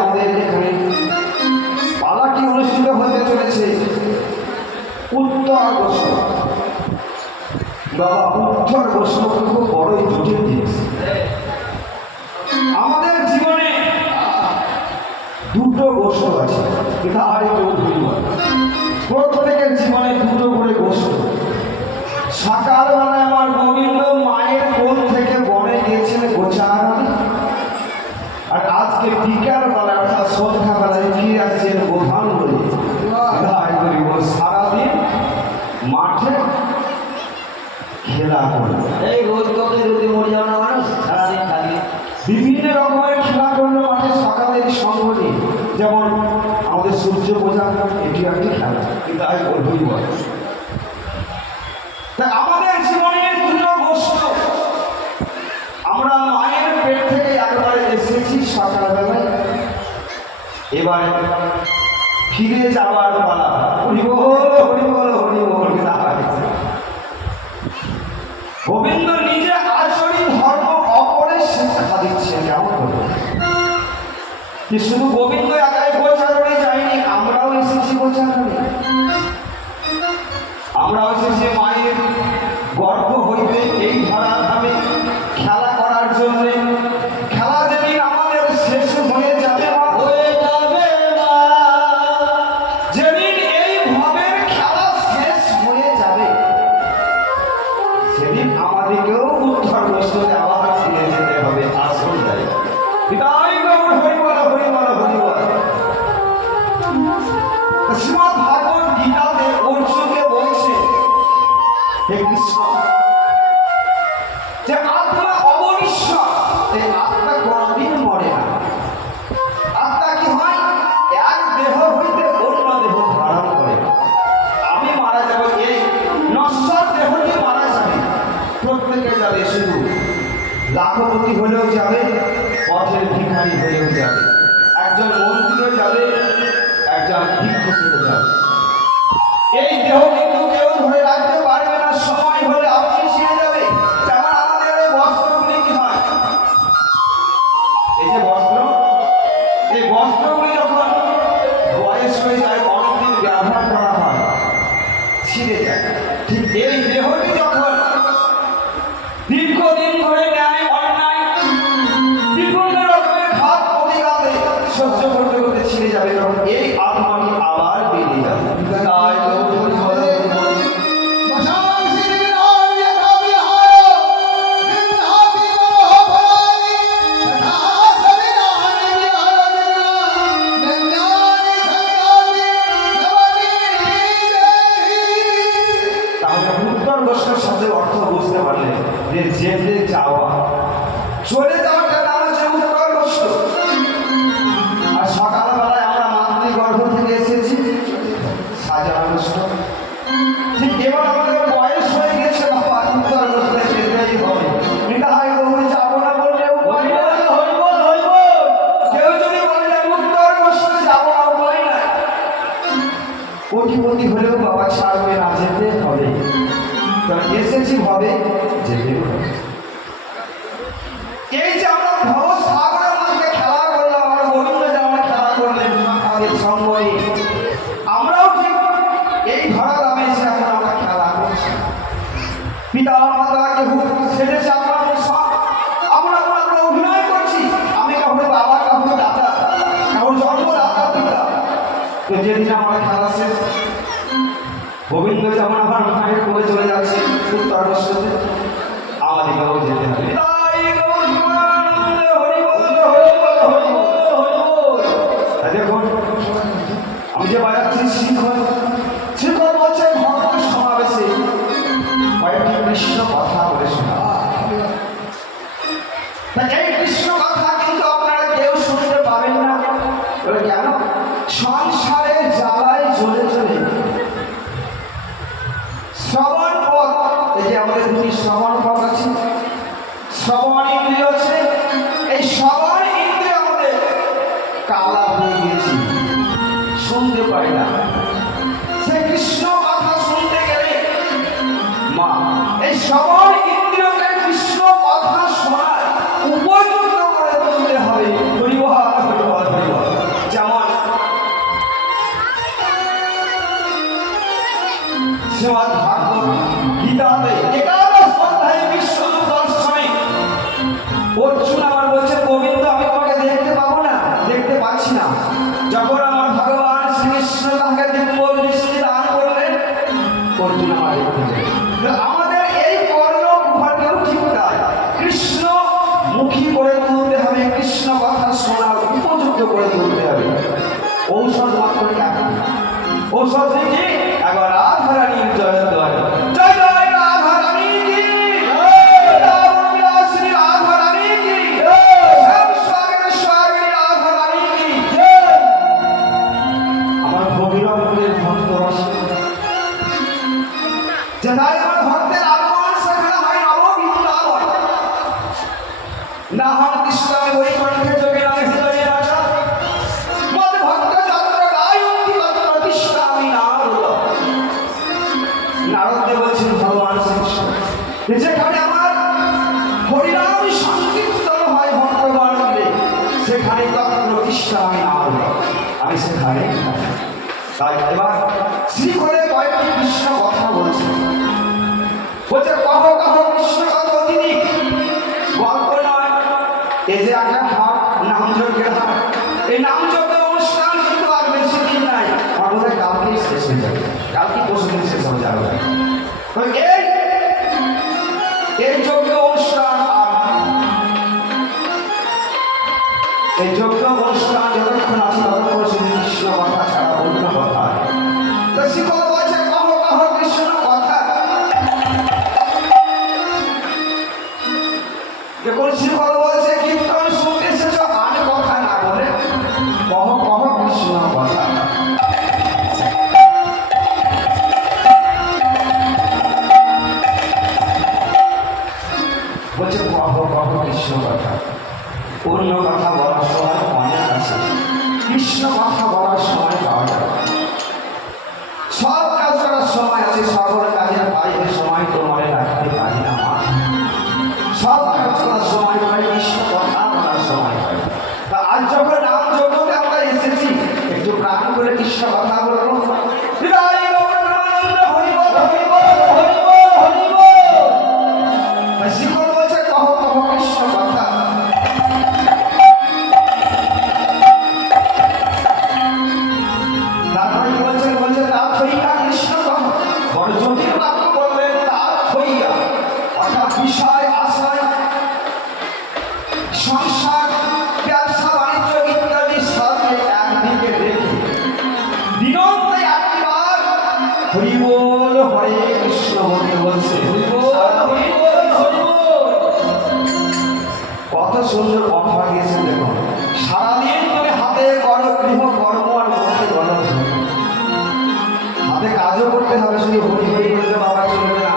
আমাদের এখানে পালাটি অনুষ্ঠিত হতে চলেছে উত্তর বৈষ্ণব। বাবা, উত্তর বৈষ্ণব খুব বড়ই জটিল জিনিস। আমাদের জীবনে দুটো গোষ্ঠ আছে, এটা আর কেউ ভুলবার। প্রত্যেকের জীবনে দুটো করে গোষ্ঠ। সকালবেলায় আমার গোবিন্দ মায়ের কোল থেকে বনে গিয়েছেন গোচারণে, আর আজকে বিকালবেলা অর্থাৎ সন্ধ্যাবেলায় ফিরে আসছেন গোধান বলে। সারাদিন মাঠে খেলা করে। এই রোজ কবে রোদে মরে যাও না মানুষ, সারাদিন থাকে বিভিন্ন রকমের খেলা করলো মাঠে সকালের সঙ্গ নিয়ে। যেমন আমাদের সূর্য বোঝা, এটি একটি খেলা, কিন্তু আজ বলবই বলে। তা আমাদের জীবনের দুটো গোষ্ঠ। আমরা মায়ের পেট থেকে একবারে এসেছি সকালবেলায়, এবারে ফিরে যাওয়ার পালা। হরিবল হরিবল হরিবল। গোবিন্দ নিজে আচরিত ধর্ম অপরের শিক্ষা দিচ্ছেন। কেমন করে যে শুধু গোবিন্দ একাই গোচারণে যায়নি, আমরাও এসেছি গোচারণে। আমরাও এসেছি মায়ের গর্ভ হইতে এই ধরাধামে খেলা করার জন্য। খেলা যেদিন আমাদের শেষ হয়ে যাবে না, যেদিন এই ভবের খেলা শেষ হয়ে যাবে, সেদিন আমাদেরকেও উত্তর বৈষ্ণবে আবার ফিরে যেতে হবে আসল জায়গা। বিদায় গৌর হরিবল হরিবল হরিবল। শ্রীমদ্ ভাগবত গীতাতে অর্জুনকে বলছে, হে কৃষ্ণ, যে আত্মা অবনিশ্বর, এই আত্মা কোনদিন মরে না। আত্মা কি হয়? এক দেহ হইতে অন্য দেহ ধারণ করে। আমি মারা যাব, এই নশ্বর দেহটি মারা যাবে, প্রত্যেকে যাবে, শুধু লাখপতি হলেও যাবে, পথের ভিখারি হলেও যাবে, একজন মন্ত্রীও যাবে, একজন ভিক্ষুকও যাবে। এই দেহ কিন্তু কেউ ধরে রাখতে পারবে না, সময় হলে আপনি ছিঁড়ে যাবে। যেমন আমাদের এই বস্ত্রগুলি কি হয়, এই যে বস্ত্র, এই বস্ত্রগুলি যখন বয়স হয়ে যায়, অনেকদিন ব্যবহার করা হয়, ছিঁড়ে যায়। ঠিক এই দেহটি যখন দীর্ঘদিন ধরে ন্যায় অন্যায় বিভিন্ন রকমের ঘাত প্রতিঘাতে সহ্য করতে করতে ছিঁড়ে যাবে, তখন এই আত্মাটি আবার বেরিয়ে যাবে। তাই উত্তর বৈষ্ণব শব্দের অর্থ বুঝতে পারলে যে যেতে যাওয়া, চলে যাওয়াটা নাম হচ্ছে উত্তর বৈষ্ণব। আর সকালবেলায় আমরা মাতৃগর্ভ থেকে এসেছি সাজানো বৈষ্ণব। ঠিক এবার আমাদের বয়স হয়ে গেছে, বাবা উত্তর বৈষ্ণবে যেতেই হবে। এটা হয় গৌরী যাবো না বললে উপায় নাই। কেউ যদি বলে যে উত্তর বৈষ্ণবে যাবো না, উপায় নাই। কোটিপতি হলেও বাবা ছাড়বে না, যেতে হবে। এসেছি ভাবে যেতে হবে। এই যে আমরা ভব সাগরের মধ্যে খেলা করলাম, আমার গোবিন্দ যেমন খেলা করলেন আমাদের সঙ্গে, আমরাও ঠিক এই ধরা দামে এসে এখন আমরা খেলা করছি। পিতা মাতাকে ছেড়েছে আপনার সব, আমরা অভিনয় করছি। আমি কাউকে বাবা, কাউকে দাদা, কাউর জন্মদাতা পিতা। তো যেদিন আমার খেলা শেষ, গোবিন্দ যেমন আমার মায়ের কোলে চলে যাচ্ছে উত্তর বৈষ্ণবে, আমাদেরকেও যেতে হবে। দেখুন আমি যে বাজাচ্ছি শিখর, শিখর বলছে ভক্ত সমাবেশে কয়েকটি কৃষ্ণ কথা বলে শোনা। এই কৃষ্ণ কথা কিন্তু আপনারা কেউ শুনতে পাবেন না। কেন? সংসারের জ্বালায় জ্বলে চলে শ্রবণ পথ, এই যে আমাদের দুটি শ্রবণ পথ আছে, শ্রবণ ইন্দ্রিয় আছে, এই শ্রবণ ইন্দ্রিয় আমাদের কালা হয়ে গেছে, শুনতে পাই না। সে কৃষ্ণ কথা শুনতে গেলে মা এই শ্রবণ ইন্দ্রিয়কে কৃষ্ণ কথা শোনার উপযুক্ত করে তুলতে হবে। হরিবল হরিবল হরিবল। শ্রীমদ্ ভাগবত গীতাতে একাদশ অধ্যায়ে বিশ্বরূপ দর্শনে অর্জুন আমার বলছে, গোবিন্দ আমি তোমাকে দেখতে পাবো না, দেখতে পাচ্ছি না। যখন আমার ভগবান শ্রীকৃষ্ণ তাকে দিব্য দৃষ্টি দান করলেন, অর্জুন আমার দেখতে পেলেন। আমাদের এই কর্ণ গুহাকেও ঠিক তাই, কৃষ্ণ মুখী করে তুলতে হবে, কৃষ্ণ কথা শোনার উপযুক্ত করে তুলতে হবে। ঔষধ মাত্র একটি, ঔষধ কি? একবার রাধারানীর জয় জয় জয় জয় রাধারানী কি, শ্রী রাধারানী কি, স্বাগত রাধারানী কি। আমার ভগীরথের ভক্তবাসী, যেটাই আমার ভক্তের আগমন সেখানে হয় নববৃন্দাবন। না হন কৃষ্ণ ওই কণ্ঠে যোগে না হৃদয়ে রাজা মদ ভক্ত যত্র গায়ন্তি তত্র কৃষ্ণামি নারদ। নারদ বলছেন ভগবান শ্রীকৃষ্ণ, যেখানে আমার হরিনাম সংকীর্তন হয় ভক্তগণ মিলে, সেখানে তত্র কৃষ্ণামি নারদ, আমি সেখানে। তাই এবার শ্রীকরে কয়েকটি কৃষ্ণ কথা বলছে, বলছে কহ কহ কৃষ্ণ কত তিনি গল্প নয়, এই যে একটা হাট, নামযজ্ঞের হাট, এই নামযজ্ঞ অনুষ্ঠান কিন্তু আর বেশি দিন নাই, আমার বোধ হয় কালকেই শেষ হয়ে যাবে, কালকে পরশু দিন শেষ হয়ে যাবে। তো এই যজ্ঞ অনুষ্ঠান আর এই যজ্ঞ অনুষ্ঠান যতক্ষণ আছে ততক্ষণ শুধু কৃষ্ণ কথা ছাড়া অন্য কথা। তো শিক্ষক বলছে কহ কহ কৃষ্ণ কথা। যখন শিক্ষক বলছে কীর্তন শুনতে এসেছ, আর কথা না বলে কহ কহ কৃষ্ণ কথা। বলছে কহ কহ কৃষ্ণ কথা। অন্য কথা বলার সময় অনেক আছে, কৃষ্ণ কথা বলার সময় পাওয়া যায়। সব কাজ করার সময় আছে, সকল কাজের বাইরে সময় তোমারে রাখতে পারি না মা। সব কাজ করার সময় পাই, কৃষ্ণ কথা বলার সময় পাই। তা আজ যখন নাম যজ্ঞতে আমরা এসেছি, একটু প্রাণ করে কৃষ্ণ কথা বলবো। শিক্ষক বলছে কহ কহ কৃষ্ণ কথা। তারপরে বলছে বলছে তার থইয়া কৃষ্ণ কহ, বড় জটিল বাক্য বললেন, তার থইয়া অর্থাৎ বিষয় আশয় সংসার ব্যবসা বাণিজ্য ইত্যাদি সাথে একদিকে রেখে দিনন্তে একবার হরি বল হরে কৃষ্ণ বলতে বলছে। কত সুন্দর কথা দিয়েছেন দেখুন। সারাদিন তুমি হাতে করো গৃহ কর্ম আর মুখে বলো, হাতে কাজও করতে হবে, শুধু হরি হরি করলে বাবা চলবে না।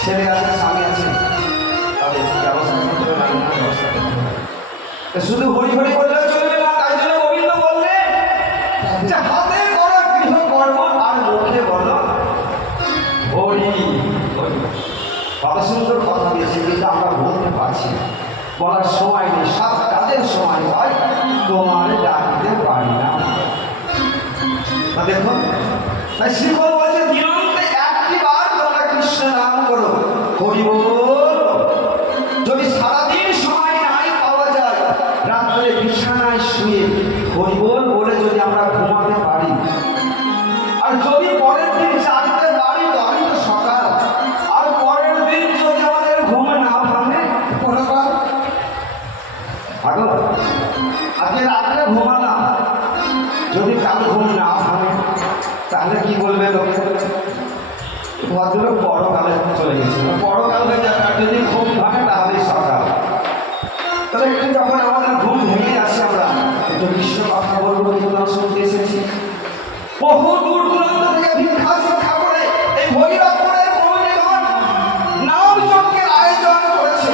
ছেলে আছে, স্বামী আছে, তাদের ব্যবস্থা করতে হবে, রান্নার ব্যবস্থা করতে হবে। শুধু হরি হরি করলে চলবে না। তাই জন্য গোবিন্দ বললেন যে হাতে করো গৃহ কর্ম আর মুখে বলো হরি হরি। কত সুন্দর কথা দিয়েছে, কিন্তু আমরা বলতে পারছি না, বলার সময় নেই, সব কাজের সময় হয়, তোমার ডাকতে পারি না। দেখো, তাই শ্রীকর বলছে দিনন্তে একটি বার তোমরা কৃষ্ণ নাম করো, হরি বল। যদি সারাদিন সময় নাই পাওয়া যায়, রাত্রে বিছানায় শুয়ে হরি বল বলে যদি আমরা ঘুমাতে পারি, আর যদি পরের দিন জানতে পারি তবে তো সকাল, আর পরের দিন যদি আমাদের ঘুম না ভাঙে কোনোবার আজকে রাত্রে ঘুমালাম, যদি কাল ঘুম না ভাঙে তাহলে কি বলবে লোকে? ভদ্রলোক বড়কালে চলে গেছে, বড়কাল হয়ে যাবে। আর যদি ঘুম ভাঙে তাহলেই সকাল। তাহলে একটু যখন আমাদের ঘুম ভেঙে আসে, আমরা একটু কৃষ্ণ কথা বলবো, কিন্তু শুনতে এসেছি। বহু দূর দূরান্ত থেকে ভিক্ষা শিক্ষা করে এই ভগীরথপুরের কমিটিগণ নাম যজ্ঞের আয়োজন করেছে।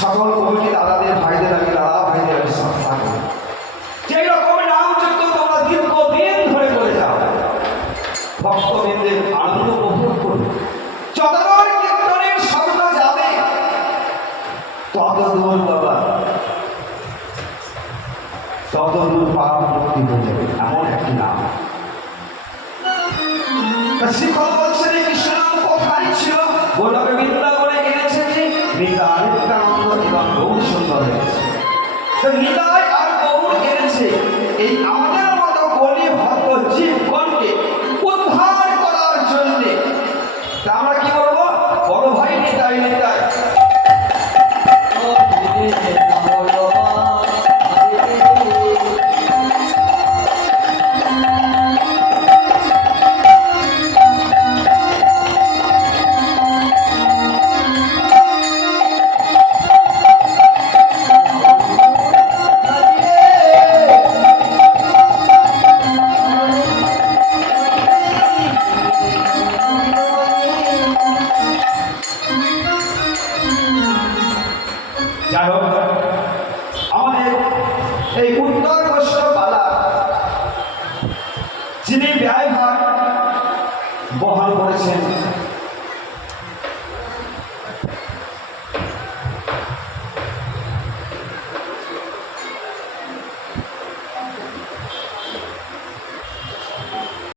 সকল কমিটি দাদাদের ভাইদের আগে, দাদা ভাইদের আগে সব থাকে। যেই রকম নাম যজ্ঞ তোমরা দীর্ঘদিন ধরে করে যাও, ভক্তবৃন্দের আনন্দ উপভোগ করবে। যতদূর কীর্তনের শব্দ যাবে ততদূর বাবা, ততদূর পাপ মুক্তি হয়ে যাবে, এমন একটি নাম। শ্রীফল বলছেন এই কৃষ্ণ কোথায় ছিল? গোলকে বৃন্দাবনে এনেছে যে নিতাই নিত্যানন্দ এবং গৌর সুন্দর এনেছে। তো নিতাই আর গৌর এনেছে এই আমাদের মতো গলি ভক্ত জীবগণকে উদ্ধার করার জন্য। তা আমরা কি বলবো? বড় ভাই নিতাই নিতাই। যাই হোক, আমাদের এই উত্তর বৈষ্ণব পালা যিনি ব্যয়ভার বহন করেছেন